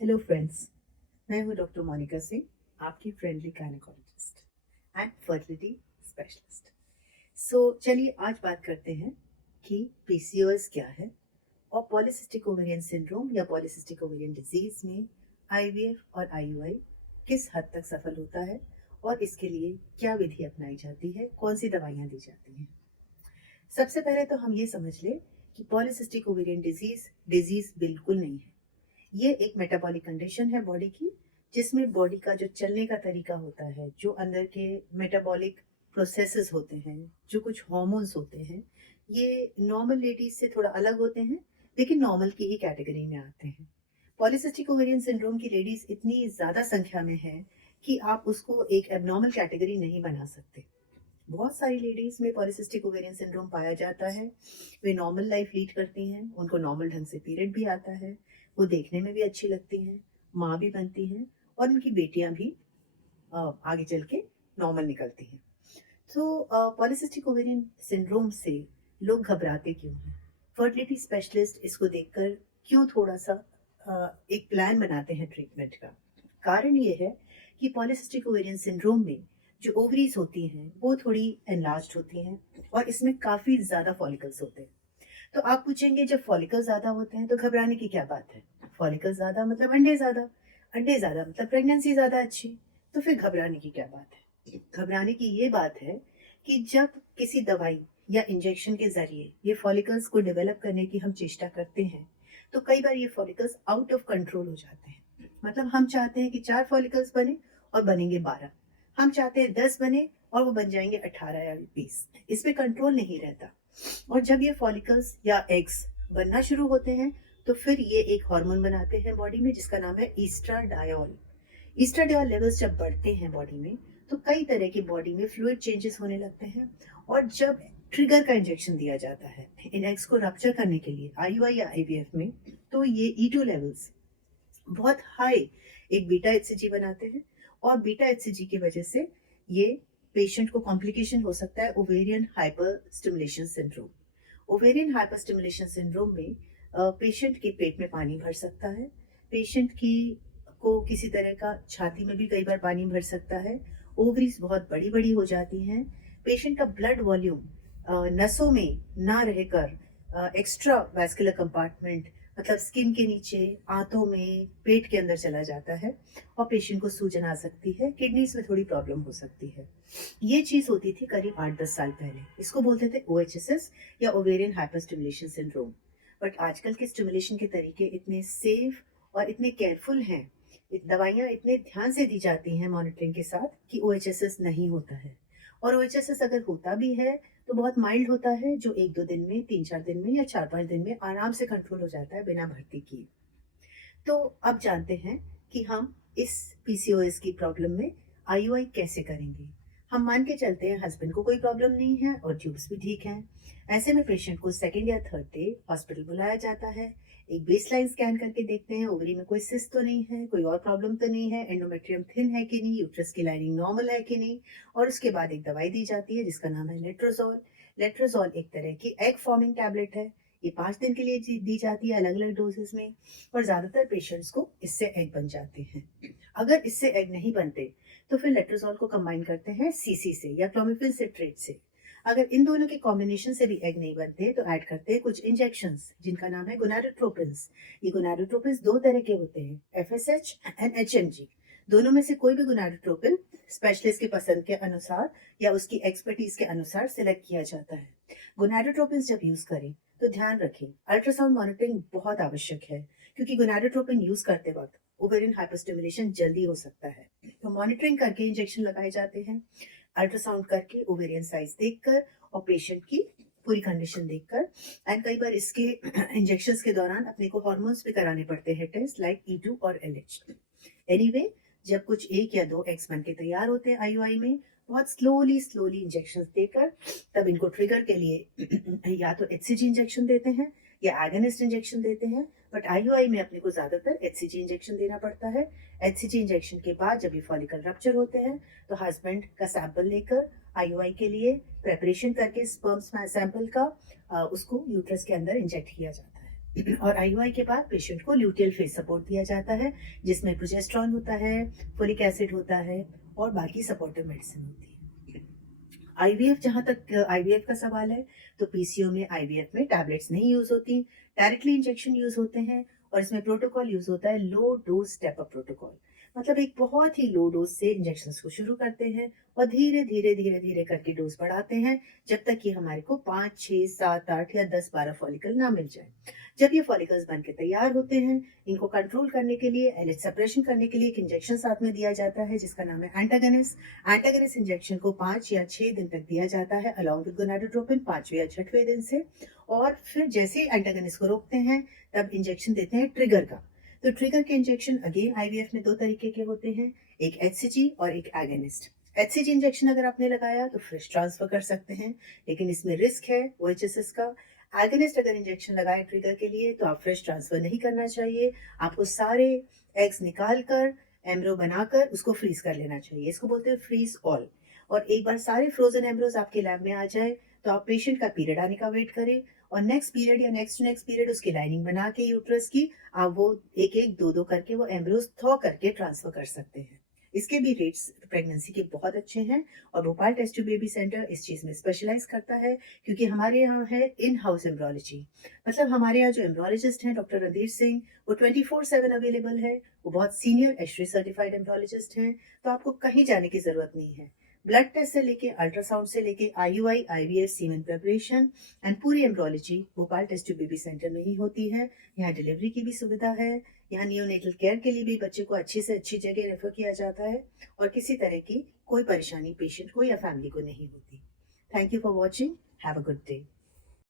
Hello friends, मैं हूं doctor Monika Singh, आपकी friendly gynaecologist and fertility specialist. चलिए आज बात करते हैं कि पीसीओएस क्या है और पॉलीसिस्टिक ओवेरियन सिंड्रोम या पॉलीसिस्टिक ओवेरियन डिजीज में आईवीएफ और आईयूआई किस हद तक सफल होता है और इसके लिए क्या विधि अपनाई जाती है, कौन सी दवाइयाँ दी जाती हैं। सबसे पहले तो हम ये समझ लें कि पॉलीसिस्टिक ओवेरियन डिजीज बिल्कुल नहीं है। ये एक मेटाबॉलिक कंडीशन है बॉडी की, जिसमें बॉडी का जो चलने का तरीका होता है, जो अंदर के मेटाबॉलिक प्रोसेसेस होते हैं, जो कुछ हार्मोन्स होते हैं, ये नॉर्मल लेडीज से थोड़ा अलग होते हैं, लेकिन नॉर्मल की ही कैटेगरी में आते हैं। पॉलीसिस्टिक ओवेरियन सिंड्रोम की लेडीज इतनी ज्यादा संख्या में है कि आप उसको एक एबनॉर्मल कैटेगरी नहीं बना सकते। बहुत सारी लेडीज में पॉलीसिस्टिक ओवेरियन सिंड्रोम पाया जाता है। वे नॉर्मल लाइफ लीड करती हैं, उनको नॉर्मल ढंग से पीरियड भी आता है, वो देखने में भी अच्छी लगती हैं, माँ भी बनती हैं और उनकी बेटियां भी आगे चल के नॉर्मल निकलती हैं। तो पॉलीसिस्टिक ओवेरियन सिंड्रोम से लोग घबराते क्यों हैं? फर्टिलिटी स्पेशलिस्ट इसको देखकर क्यों थोड़ा सा एक प्लान बनाते हैं ट्रीटमेंट का? कारण ये है कि पॉलीसिस्टिक ओवेरियन सिंड्रोम में जो ओवरीज होती हैं वो थोड़ी एनलार्ज्ड होती हैं और इसमें काफी ज्यादा फॉलिकल्स होते हैं। तो आप पूछेंगे, जब फॉलिकल ज्यादा होते हैं तो घबराने की क्या बात है? फॉलिकल ज्यादा मतलब अंडे ज्यादा मतलब प्रेगनेंसी ज्यादा अच्छी। तो फिर घबराने की क्या बात है? घबराने की ये बात है कि जब किसी दवाई या इंजेक्शन के जरिए ये फॉलिकल्स को डेवलप करने की हम चेष्टा करते हैं, तो कई बार ये फॉलिकल्स आउट ऑफ कंट्रोल हो जाते हैं। मतलब हम चाहते हैं कि 4 फॉलिकल्स बने और बनेंगे 12, हम चाहते हैं 10 बने और वो बन जाएंगे 18 या 20। इसमें कंट्रोल नहीं रहता। और जब ये फॉलिकल्स या एग्स बनना शुरू होते हैं तो फिर ये एक हार्मोन बनाते हैं बॉडी में, जिसका नाम है ईस्ट्राडायोल। ईस्ट्राडायोल लेवल्स जब बढ़ते हैं बॉडी में तो कई तरह की बॉडी में फ्लूइड चेंजेस होने लगते हैं। और जब ट्रिगर का इंजेक्शन दिया जाता है इन एग्स को रप्चर करने के लिए आईयूआई या आईवीएफ में, तो ये ई2 लेवल्स बहुत हाई एक बीटा एचसीजी बनाते हैं और बीटा एचसीजी की वजह से ये पेशेंट को कॉम्प्लिकेशन हो सकता है ovarian hyper stimulation syndrome. Ovarian hyper stimulation syndrome में पेशेंट के पेट में पानी भर सकता है, पेशेंट की को किसी तरह का छाती में भी कई बार पानी भर सकता है, ओवरीज बहुत बड़ी बड़ी हो जाती हैं, पेशेंट का ब्लड वॉल्यूम नसों में ना रहकर एक्स्ट्रा वैस्कुलर कंपार्टमेंट मतलब स्किन के नीचे, आंतों में, पेट के अंदर चला जाता है और पेशेंट को सूजन आ सकती है, किडनीज में थोड़ी प्रॉब्लम हो सकती है। ये चीज होती थी करीब 8-10 साल पहले। इसको बोलते थे ओएचएसएस या ovarian hyper stimulation syndrome. But आजकल के स्टिमुलेशन के तरीके इतने सेफ और इतने केयरफुल हैं, दवाइयाँ इतने ध्यान से दी जाती हैं मॉनिटरिंग के साथ कि ओएचएसएस नहीं होता है। और ओएचएसएस अगर होता भी है तो बहुत माइल्ड होता है, जो 1-2 दिन में, 3-4 दिन में या 4-5 दिन में आराम से कंट्रोल हो जाता है बिना भर्ती किए। तो अब जानते हैं कि हम इस पीसीओएस की प्रॉब्लम में आईयूआई कैसे करेंगे। हम मान के चलते हैं हस्बैंड को कोई प्रॉब्लम नहीं है और ट्यूब्स भी ठीक हैं। ऐसे में पेशेंट को सेकेंड या थर्ड डे हॉस्पिटल बुलाया जाता है। एक बेसलाइन स्कैन करके देखते हैं ओवरी में कोई सिस्ट तो नहीं है, कोई और प्रॉब्लम तो नहीं है, एंडोमेट्रियम थिन है कि नहीं, यूट्रस की लाइनिंग नॉर्मल है कि नहीं। और उसके बाद एक दवाई दी जाती है जिसका नाम है लेट्रोजोल। लेट्रोजोल एक तरह की एग फॉर्मिंग टैबलेट है। ये 5 दिन के लिए दी जाती है अलग अलग डोजेस में। और ज्यादातर पेशेंट्स को इससे एग बन जाते हैं। अगर इससे एग नहीं बनते तो फिर लेट्रोजोल को कंबाइन करते हैं सीसी से या क्लोमिफेन सिट्रेट से। अगर इन दोनों के कॉम्बिनेशन से भी एग नहीं बनते तो ऐड करते हैं कुछ इंजेक्शंस जिनका नाम है गोनाडोट्रोपिन्स। ये गोनाडोट्रोपिन्स 2 तरह के होते हैं, एफएसएच एंड एचएमजी। दोनों में से कोई भी गोनाडोट्रोपिन स्पेशलिस्ट की पसंद के अनुसार या उसकी एक्सपर्टीज के अनुसार सिलेक्ट किया जाता है। गोनाडोट्रोपिन्स जब यूज करें तो ध्यान रखें, अल्ट्रासाउंड मॉनिटरिंग बहुत आवश्यक है, क्योंकि गोनाडोट्रोपिन यूज करते वक्त ओवेरियन हाइपरस्टिमुलेशन जल्दी हो सकता है। तो मॉनिटरिंग करके इंजेक्शन लगाए जाते हैं, अल्ट्रासाउंड करके ओवेरियन साइज देखकर और पेशेंट की पूरी कंडीशन देखकर। एंड कई बार इसके इंजेक्शंस के दौरान अपने को हार्मोन्स भी कराने पड़ते हैं टेस्ट, लाइक ई2 और एलएच। एनीवे, जब कुछ 1 या 2 एक्स बन के तैयार होते हैं आईयूआई में, बहुत स्लोली इंजेक्शन देकर तब इनको ट्रिगर के लिए या तो एचसीजी इंजेक्शन देते हैं या एगोनिस्ट इंजेक्शन देते हैं। बट आईयूआई में अपने को ज्यादातर एचसीजी इंजेक्शन देना पड़ता है। एचसीजी इंजेक्शन के बाद जब ये फॉलिकल रप्चर होते हैं तो हस्बैंड का सैंपल लेकर आईयूआई के लिए प्रेपरेशन करके स्पर्म सैंपल का उसको यूट्रस के अंदर इंजेक्ट किया जाता है। और आईयूआई के बाद पेशेंट को ल्यूटियल फेस सपोर्ट दिया जाता है, जिसमें प्रोजेस्टेरॉन होता है, फोलिक एसिड होता है और बाकी सपोर्टिव मेडिसिन होती है। आईवीएफ, जहां तक आईवीएफ का सवाल है, तो पीसीओ में आईवीएफ में टैबलेट्स नहीं यूज होती, डायरेक्टली इंजेक्शन यूज होते हैं। और इसमें प्रोटोकॉल यूज होता है low dose step up protocol, मतलब एक बहुत ही लो डोज से इंजेक्शन को शुरू करते हैं और धीरे धीरे धीरे धीरे करके डोज बढ़ाते हैं, जब तक कि हमारे को 5, 6, 7, 8 या 10, 12 फॉलिकल ना मिल जाए। जब ये फॉलिकल्स बन के तैयार होते हैं, इनको कंट्रोल करने के लिए, एलिट सेपरेशन करने के लिए एक इंजेक्शन साथ में दिया जाता है, जिसका नाम है एंटागनिस्ट। एंटागनिस्ट इंजेक्शन को 5 या 6 दिन तक दिया जाता है अलॉन्ग विद गोनाडोट्रोपिन, 5वें या 6वें दिन से। और फिर जैसे ही एंटागनिस्ट को रोकते हैं, तब इंजेक्शन देते हैं ट्रिगर का। तो ट्रिगर के इंजेक्शन अगेन आईवीएफ में 2 तरीके के होते हैं, एक एचसीजी और एक एगोनिस्ट। एचसीजी इंजेक्शन अगर आपने लगाया तो फ्रेश ट्रांसफर कर सकते हैं, लेकिन इसमें रिस्क है ओएचएसएस का। एगोनिस्ट अगर इंजेक्शन लगाए ट्रिगर के लिए, तो आप फ्रेश ट्रांसफर नहीं करना चाहिए। आपको सारे एग्स निकाल कर, एम्ब्रो बनाकर उसको फ्रीज कर लेना चाहिए। इसको बोलते हैं फ्रीज ऑल। और एक बार सारे फ्रोजन एम्ब्रोज आपके लैब में आ जाए, तो आप पेशेंट का पीरियड आने का वेट करें, और नेक्स्ट पीरियड या नेक्स्ट नेक्स्ट पीरियड उसकी लाइनिंग बना के यूट्रस की आप वो एक एक दो दो करके वो एम्ब्रोज थॉ करके ट्रांसफर कर सकते हैं। इसके भी रेट्स प्रेगनेंसी के बहुत अच्छे हैं, और Bhopal test tube baby centre इस चीज में स्पेशलाइज करता है, क्योंकि हमारे यहाँ है इन हाउस एम्ब्रोलॉजी। मतलब हमारे यहाँ जो एम्ब्रोलॉजिस्ट हैं डॉक्टर रणधीर सिंह, वो 24/7 अवेलेबल है। वो बहुत सीनियर एशरी सर्टिफाइड एम्ब्रोलॉजिस्ट हैं, तो आपको कहीं जाने की जरूरत नहीं है। ब्लड टेस्ट से लेके अल्ट्रासाउंड से लेके IUI, IVF, semen preparation and पूरी embryology Bhopal test tube baby centre में ही होती है। यहाँ डिलीवरी की भी सुविधा है। यहाँ नियोनेटल केयर के लिए भी बच्चे को अच्छी से अच्छी जगह रेफर किया जाता है, और किसी तरह की कोई परेशानी पेशेंट को या फैमिली को नहीं होती। Thank you for watching. Have a good day.